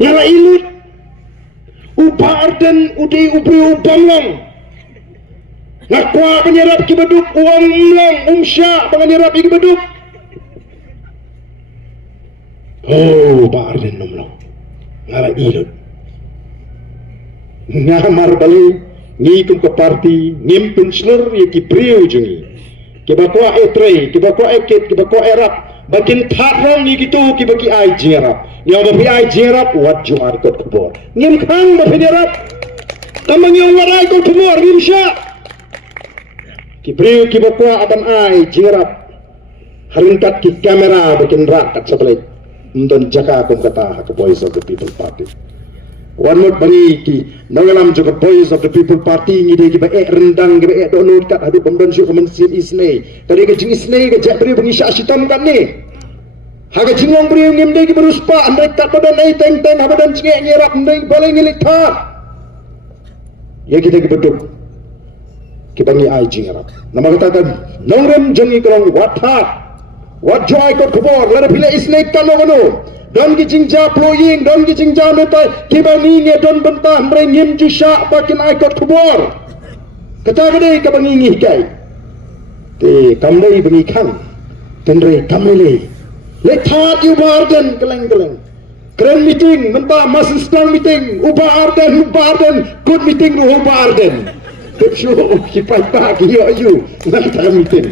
Ngala ilut upar dan uday ubri ubang lang ngakwa penyerap kibaduk uang lang umsya penyerap kibaduk upar dan nom lang ngala ilut ngamar balik ngikum ke parti ngimpun slur yaki priu jungi kibakwa etre kibakwa eket kibakwa erap bakin tatram ni gitu kibaki ai jerap yang bapi ai jerap wat juar kot kubor ngim khang bapi jerap tamang yang warai kot kubor ngimsya kipriu kibakwa aban ai jerap haringkat ki kamera bakin rakat sebelik untuk jaka akum kata ke Voice of the People Party. One more bagi ki nangalam juga Voice of the People Party ni dia kiba rendang kiba download kat hadu pemdan syuk kemensin isnei tadi ke jing isnei ke jak beri bagi syak sitam kat ni haga jingong beri ngim dei kiba ruspa andai kat badan ai teng teng badan cingek nyerap andai balai ngilik thar ya kita kiba duk kiba ngi ai jingerap nama katakan nongrem jangi kelong wathar wat joy kot kubor lada pila isnei kano kano don ki jingja ploying don ki jingja metai kibangi nge don bentah merengim jusha bakin aikot kubor kata gede kabangi ngi kai te kamdai bengi khang tenre kamle le that you barden keleng keleng keren meeting mentah masih strong meeting ubah arden good meeting ruh ubah arden tepsho kipai pak yo you nanta meeting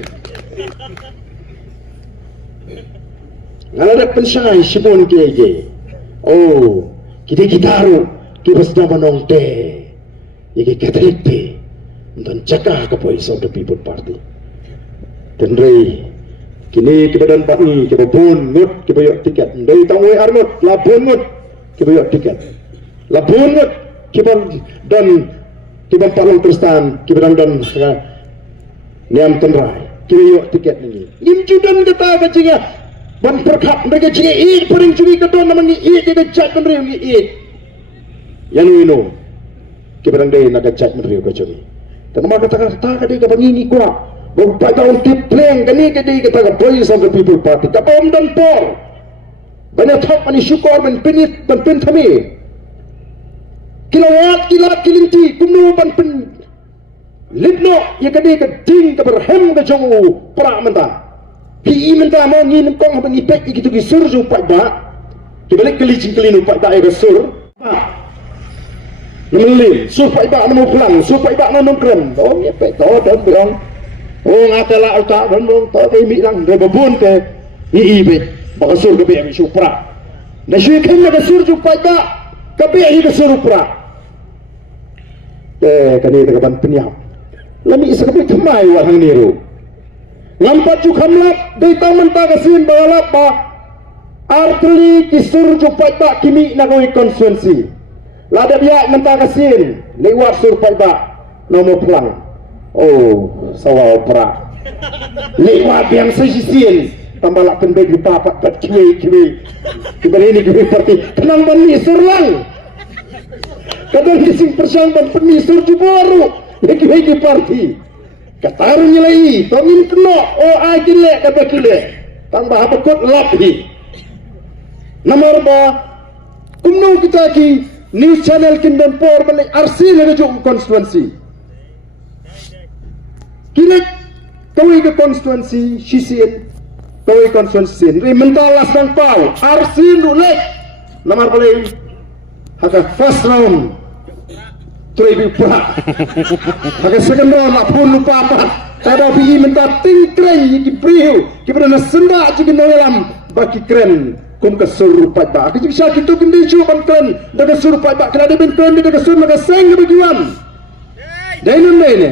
ada pensai sibon ke oh kita ru kita sedang menong te iki Katolik te dan jaga ke Voice of the People Party dan rei kini kebadan pakni kita pun ngut kita yuk tiket dari tangwe armut labun ngut kita yuk tiket labun ngut kita dan kita palong Kristen kita dan niam tenrai kita yuk tiket ini imjudan kata kacingnya ban perkap mereka jika id paling curi kedon namanya id dia kejat meneriu id yang wino kibarang day nakajat meneriu kacumi dan nama kata-kata dia kapang ini kuat bapak tahun tipleng kani kadi kata Voice of the People Party kapom dan por banyak thak mani syukur ben pinit ben pintami kilawat kilat kilinti kumnu ban pin libno ya kadi keding keberhem kejongu pra mentah Ki mentah mau ngin kong apa ngipek gitu gisur ju pak ba kibalik kelicing kelinu pak ba ya sur nemelin sur pak ba nemu pulang sur pak ba nemu krem oh ngipek to dan berang oh ngatela uta dan dong to ke mi lang de babun ke i be ba sur ke be mi supra na syu ken na sur ju pak ba ke be hi ke sur upra kani de ban penyam lami isa ke thamai wa hang niru lampat ju khamlap dei tang mentah kasin balap ba artli kisur ju pai ba kimi nagoi konstituensi lada biak mentah kasin lewat sur pai ba nomo pulang oh sawau pra lewat yang sejisin tambalak penbeg di papat pat kiwi kibari ini kiwi parti tenang bani sur lang kadang kising persang ban peni sur ju baru kiwi di parti kataru nilai tongin keno oh ai kile kata kile tambah apa kot lapi nomor ba kumno kita ki news channel kindan por balik arsi le jo konstituensi kile tawi ke konstituensi sisien tawi konstituensi re mentala sang pau arsi nulek nomor balik haka first round Trebi pula, agak second round nak pun lupa apa. Tada pi minta tingkren yiki priu, kita nak sendak jiki noelam bagi kren kum kesur pat ba. Kita bisa kita kendi cuban kren, dah kesur pat ba. Kena ada ben kren dah kesur nak seng bagiwan. Dah ini ni.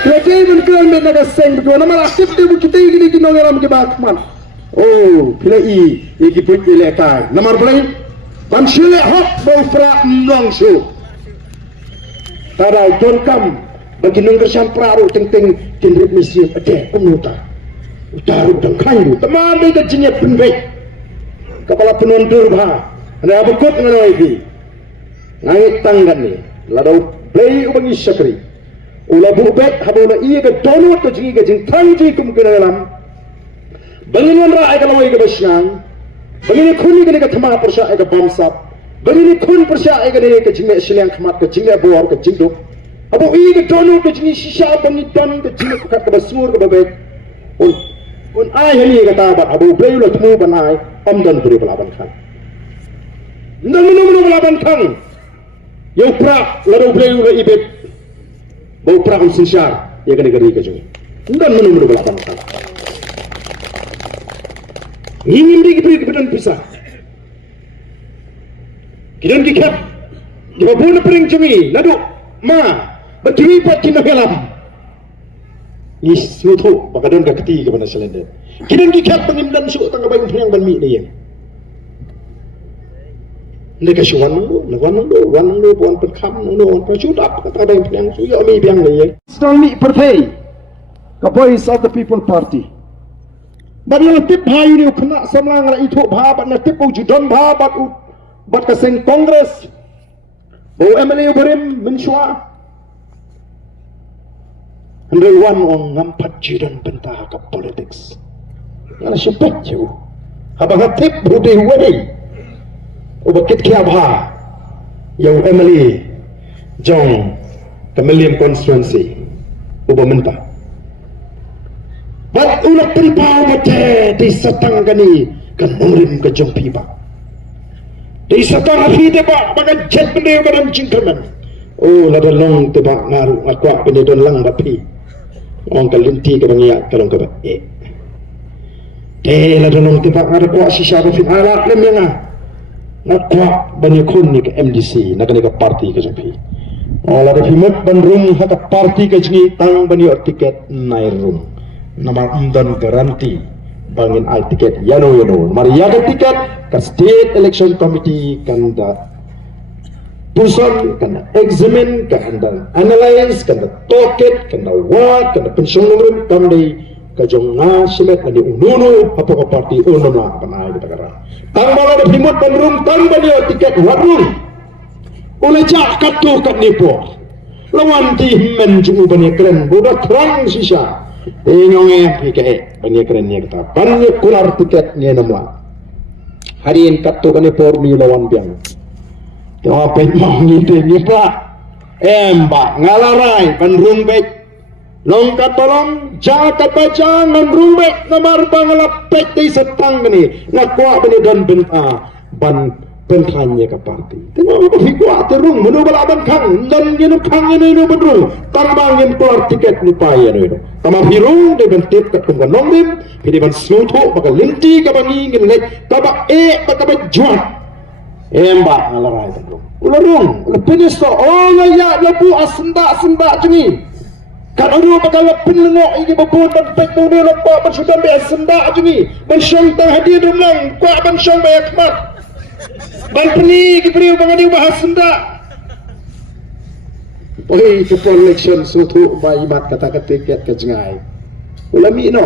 Kena ben kren dah seng bagiwan. Nama aktif dia kita ini noelam ke bakman. Oh, pilih yiki pun pilih kai. Nama boleh. Panshile hok bau fra mlongsu. Tarai tonkam bagi nungker samperaru teng-teng tinrip misi ade penuta utaru dan kayu teman dia kejinya penbek kepala penundur bah ada apa kot dengan lagi ngait tanggan ni ladau play ubangi syakri ula bubek habula iya ke donut ke jingi ke jing tangji kum ke dalam bangin ra ai kalau ke basyang bangin khuni ke thama persya ke bamsap Bani ni kun persya ikan ini ke jingnek siliang kemat ke jingnek buar ke jingduk. Abu i ke donu ke jingnek sisa bani don ke jingnek pekat ke basur ke babek. Un ai hani kata abat abu beli lo temu banai dan beri pelaban kan. Dan menu pelaban kan. Yang prak lalu beli lo ibet. Bau prak unsishar ya kan negeri ke jingnek. Dan menu pelaban kan. Ingin diberi kebetulan pisah. Kidan kikat, jika pun pering cumi, nadu, bercumi pat kina helam. Ni suatu, maka don keketi kepada selender. Kidan kikat pengimdan suatu tangga bayi penyang banmi ni yang. Mereka suan nangdo, puan perkam nangdo, puan percudap kata bayi penyang suya mi biang ni yang. Strong mi perfei, kapoi South People Party. Bagi tip hayu ni kena semlang ra itu babat na tip ujudon babat bat kaseng Kongres bau MLA berim mensyua Henry Wan on ngampat jidan bentah ke politics ngala sepet je habang hatip budih wadi ubakit kiabha yang MLA jong Kamelium constituency uba mentah bat unak terpau mate di setang kani kan murim ke jong piba di setang api tebak bagai jet benda badan jingkerman. Oh, lada long tebak ngaru akuak benda don lang bapi. Orang kalinti ke bangiak kalong kebat. Lada long tebak ngada kuak sisa bafin alat lem yang akuak banyak kun ni ke MDC nak ni ke parti ke japi. Oh, lada fimat ban room haka parti ke jengi tang banyak tiket naik room. Nama umdan garanti. Bangin ai tiket yano mari yaga tiket ke state election committee kan da puson kan examine kan da analyze kan da toket kan da wat kan da pensionum kan dei ka jonga simet na di ununo apa ka parti ununa panai di negara tang bala da himut bandung tang bali tiket wadung oleh jak katu kat nipo lawan ti men ju bani keren boda terang sisa ingongnya PKE banyak kerennya kita banyak kular tiket ni namla hari ini katu kan pormi lawan biang jawab mau ngide ni pak mbak ngalarai bandung baik longkat tolong jaga baca bandung baik namar bangalapet di setang ni ngakwa bani dan benta ban bentannya ke parti tengok apa fikwa terung menu balaban kang dan ginu kang ini bedrung tambangin keluar tiket ni paya ni tama hirung de bentit ke kumga nongdim pidi ban sutu baka linti ka bangi ngin lek taba baka bajuan mbak ngalarai bedrung ularung lepinis to ngaya lebu asenda jengi kan adu baka lepin lengok ini bebun dan petu ni lepak bersudan be asenda jengi bersyong tang hadir dumlang kuat ban syong bayak mat Balpeni kipri ubang adi bahas senda. Oi kepon election suatu maimat kata tiket ke jengai. Ulami no.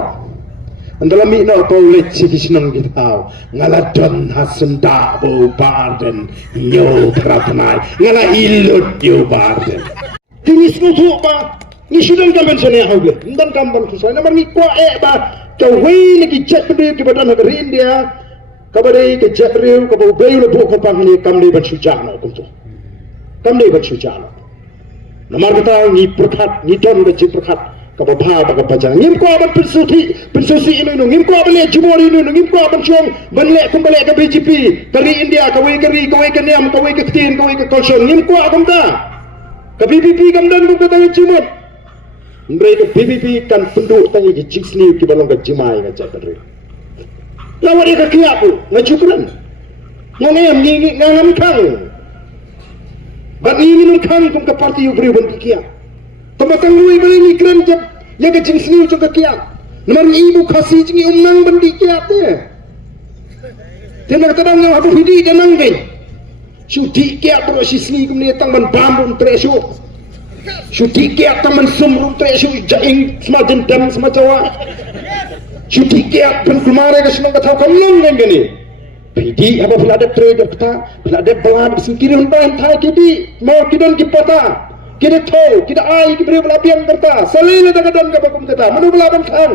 Andalami no paulet sikisnong kita. Ngaladon hasenda bo barden nyo pratanai. Ngala ilut yo barden. Kini suatu ba ni sudan kamben sene hauge. Ndan kamben susah namar ni kwa ba. Kawai ni kijet bende ke badan negeri India. Kabadai ke jabril ke bayu lebu ke pangni kamdi bersujana kumtu kamdi bersujana nomor kita ni perkat ni don ke perkat ke bapa ke baca ngim ko aban pensusi ini ngim ko aban le jumori ini ngim ko aban ciong banle kembali ke BJP kari India kawai ke niam kawai ke tin kawai ke kolson ngim ko aban da ke BBP kamdan ko tahu cimut mereka BBP kan penduk tangi ke ciksni ke balong ke jimai ke jabril lawan dia kekiak tu, ngajukuran. Yang ni ngam kang. Bat ni minum kang kum ke parti yu beri bentuk kiak. Tematang lui beri ni keren jap yang ke jeng sini ucap kekiak. Nomor ibu kasih jengi umnang bendik kiak tu. Dia nak kadang yang abu hidi dan nanggen. Sudi kiak bro si sini kum ni tang ban bambun tresu. Sudi kiak tang ban sumrum tresu jaing semacam dam semacam Cuti kiat pun kemarin ke semua kata kau long gini. Pidi apa bila ada trader kita, bila ada belan singkiri hentai hentai kidi mau kidon kipata, kita tahu kita ai kita beri belapian kita, selalu ada kadang kapakum kita, menu belapan kang.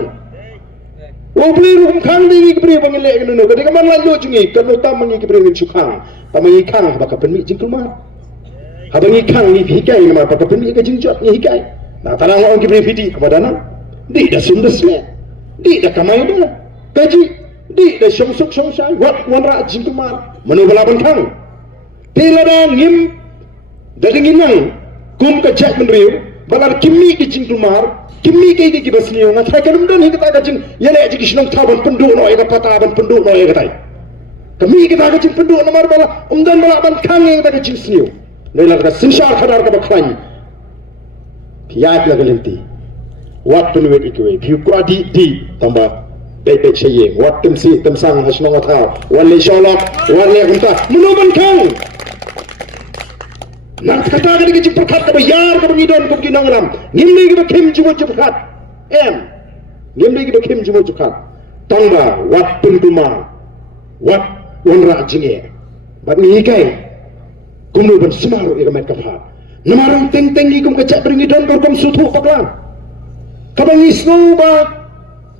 Oh beli rum kang di kibri bangile kenu ketika man lalu jungi kenu tamangi kibri min sukang tamangi kang baka penmi jingkulma habangi kang ni hikai nama baka penmi ke jingjot ni hikai nah tarang orang kibri fiti kepada nang di dah sundesle di dah kamai dah kaji di dah syamsuk syamsai wat wanra jingkulma menu balaban kang tilada ngim dari nginang kum kejak menriu balar kimi ke jingkulma kimi ke ki basni na thai kanum don hi kata jing yale ji kisnong thaban pendu no ega pata ban pendu no ega tai kami kita jing pendu na mar bala umdan bala ban khang ega ta jing sniu nei la ka sinshar khadar ka bakhlani piat la galenti wat tu wet ikwe piu kwa di tamba be cheye wat tum si tum sang hasnong atha wal inshallah wal le kunta munoban khang nak kata kali ke perkat ke yar ke ngidon ke ginong lam ngimli ke kim jiwo perkat ngimli ke kim jiwo perkat tangba wat penduma wat wanra jinge bat ni kai kumnu ban semaru ke met kapha namarang teng tengi kum ke cak bringidon ko kum sutu pakla kabang isno ba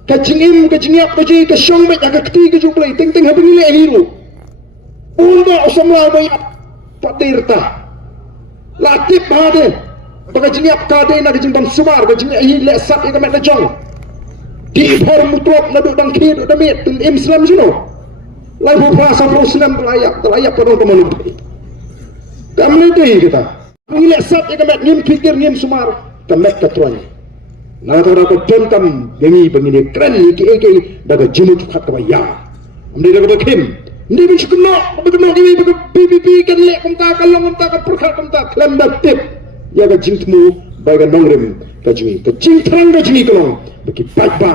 ka jingim ke jingiap ke ji ke syong bet ka kti ke juplai teng teng habingile eniru unda osamla ba patirta latip hade baka jingiap kade na jimbam sumar ka jingi ai le sat ka met na jong di for mutlak na do dang khid da met islam juno lai bu prasa muslim layak padong temanu kamne dei kita ngi le sat ka met nim fikir nim sumar ka met ka tuan na ta ko tentam demi bengini kren ki eke daga jimut khat ka ya amde daga kim ndi bin shukno betul ni BBB kan le kumta kalong kumta ka perkhat kumta klem batip ya ga jingtmu baga nongrem ka jingi ka jingtrang ga jingi kalong beki pagba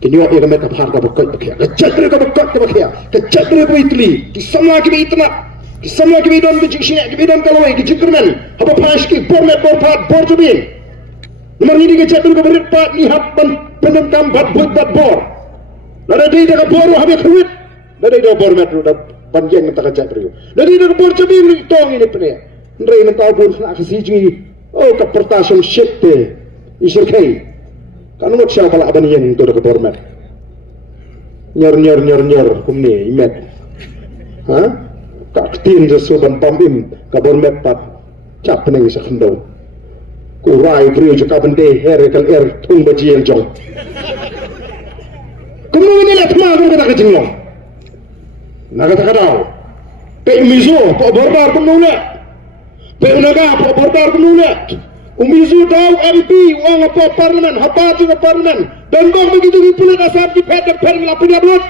kini wa ega meta phar ka bakot bakya ka chatre ka bakot ka bakya ka chatre ko itli ki samla ki itna ki samla ki don ki jingshine ki don kaloi ki jikrmen haba phash ki bormet bor phat bor jubin nomor ni ke chatre ko berit pat ni hab ban penem kam bat bot bat bor lada di daga boru habe khwit lada do bormet do banjeng ta ka chatre lada do bor jubin ni tong ini pene ndrei men taw bor na ka si jingi oh ka pertasam shitte isir kai kan mo siya pala aban yen to daga bormet nyor kumni imet ha ka tin je so ban pambim ka bormet pat chap neng sa khndo ku rai brio je ka bande her kal thung ba jien jong kumno ni la thma ko ka jinglong naga ta daw pe mizo po borbar kumno le pe unaga po borbar kumno le umizu daw MP wang po parlimen haba ju parlimen bengong begitu di pulut asap di pet la punya blut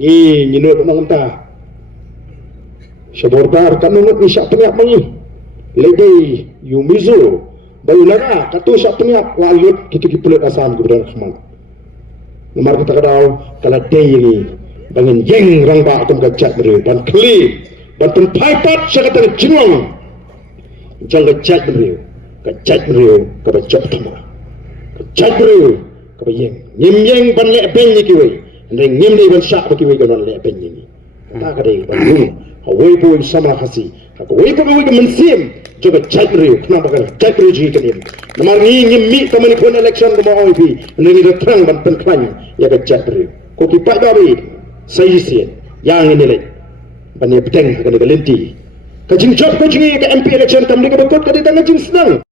ni nyinut nang ta saborbar kanunut ni sak penyak mangi legi yumizu bayu naga katu sak penyak lalut gitu di pulut asam gubernur khman nomor kita kadaw kala day ni bangen yeng rang ba atom gajat mere ban kli ban pen paipat sakata jinwang jang gajat mere kacak beriu kabacok tama kacak beriu kabayeng nyem ban le ben ni kiwe ndeng nyem le ban syak kiwe ganon le ben ni ta ka dei ban lu hawai po sama khasi ka wai po wi mensim joga kacak beriu kna ba kacak beriu ji kenim namar ni nyem mi tamani pon election ko ma oi ndeng ni terang ban pen klan ya kacak beriu ko ki pa dawi sai sien yang ini le ban ni peteng ka ni galenti ka jing job ko jingi ka MP election kam ni ka bakot ka di tanga jing senang